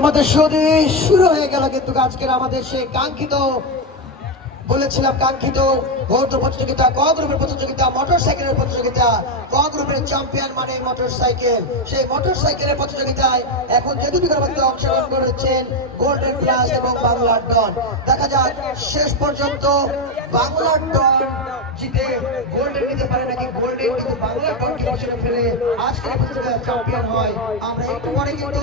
আমাদের শুরু শুরু হয়ে গেল কিন্তু আজকের আমাদের সেই কাঙ্ক্ষিত বলেছিলাম কাঙ্ক্ষিত গৌরব প্রতিযোগিতা ক গ্রুপের প্রতিযোগিতা মোটরসাইকেলের প্রতিযোগিতা ক গ্রুপের চ্যাম্পিয়ন মানে মোটরসাইকেল সেই মোটরসাইকেলের প্রতিযোগিতায় এখন যে দুটি গ্রুপে অংশগ্রহণ করেছেন গোল্ডেন প্লাস এবং বাংলার ডন। দেখা যাক শেষ পর্যন্ত বাংলার ডন জিতে গোল্ডেন নিতে পারে নাকি গোল্ডেন কিন্তু বাংলার ডনকে পিছনে ফেলে আজকের প্রতিযোগিতায় চ্যাম্পিয়ন হয়। আমরা একটু পরে কিন্তু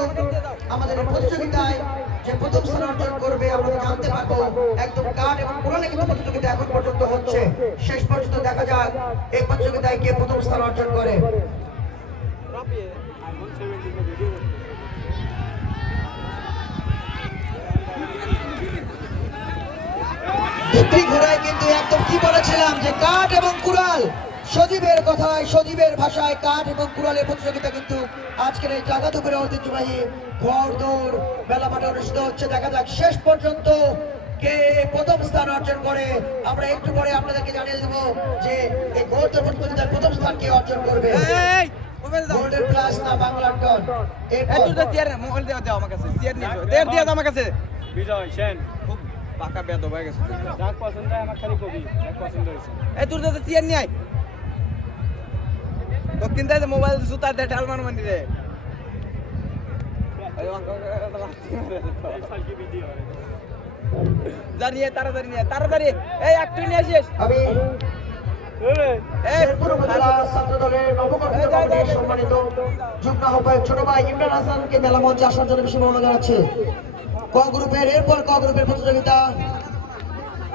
আমাদের প্রতিযোগিতায় যে প্রথম স্থান অর্জন করবে আমরা জানতে পারবো। একদম কাঠ এবং পুরানো কিন্তু প্রতিযোগিতা এখন পর্যন্ত হচ্ছে, শেষ পর্যন্ত দেখা যাক এই প্রতিযোগিতায় কে প্রথম স্থান অর্জন করে। দুটি ঘোড়ায় কিন্তু একদম কি বলেছিলাম যে কাঠ এবং কুড়াল, সজীবের কথায় সজীবের ভাষায় কাঠ এবং কুড়ালের প্রতিযোগিতা কিন্তু আজকের এই জাগাতুপুরে ঐতিহ্যবাহী ঘোড় দৌড় মেলা মাঠে অনুষ্ঠিত হচ্ছে। দেখা যাক শেষ পর্যন্ত কে প্রথম স্থান অর্জন করে। আমরা একটু পরে আপনাদেরকে জানিয়ে দেবো যে এই ঘোড় দৌড় প্রতিযোগিতার প্রথম স্থান কে অর্জন করবে, গোল্ডেন প্লাস না বাংলার ডন। বিজয় সেন খুব পাকা বেদ হয়ে গেছে, যাক পছন্দ আমার খালি কবি এক পছন্দ হয়েছে। এই তোর দাদা চেয়ার নিয়ে আয় দক্ষিণ দাদা মোবাইল জুতা দে ঢাল মার মানি রে জানিয়ে তাড়াতাড়ি নিয়ে তাড়াতাড়ি এই একটু নিয়ে আসিস। আমি ছাত্র দলের নবগঠিত কমিটির সম্মানিত যুগ্ম আহ্বায়ক ছোট ভাই ইমরান হাসানকে মেলা মঞ্চে আসার জন্য বেশি অনুরোধ জানাচ্ছি। ক গ্রুপের এরপর ক গ্রুপের প্রতিযোগিতা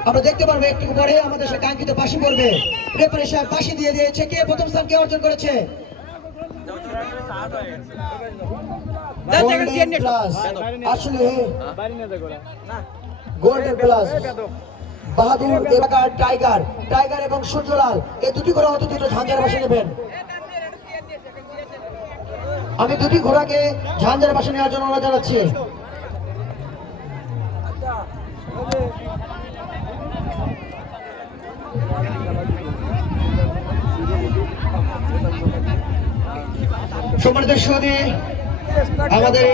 আমরা দেখতে পারবো একটু পরে আমাদের সে কাঙ্ক্ষিত বাঁশি পড়বে। রেফারি সাহেব বাঁশি দিয়ে দিয়েছে, কে প্রথম স্থান কে অর্জন করেছে? আসলে গোল্ডেন প্লাস বাহাদুর এলাকার টাইগার টাইগার এবং সূর্যলাল এই দুটি ঘোড়া অত দুটো ঝাঞ্ঝার বাসে নেবেন। আমি দুটি ঘোড়াকে ঝাঞ্ঝার বাসে নেওয়ার জন্য অনুরোধ জানাচ্ছি। সম্মানিত সুধী আমাদের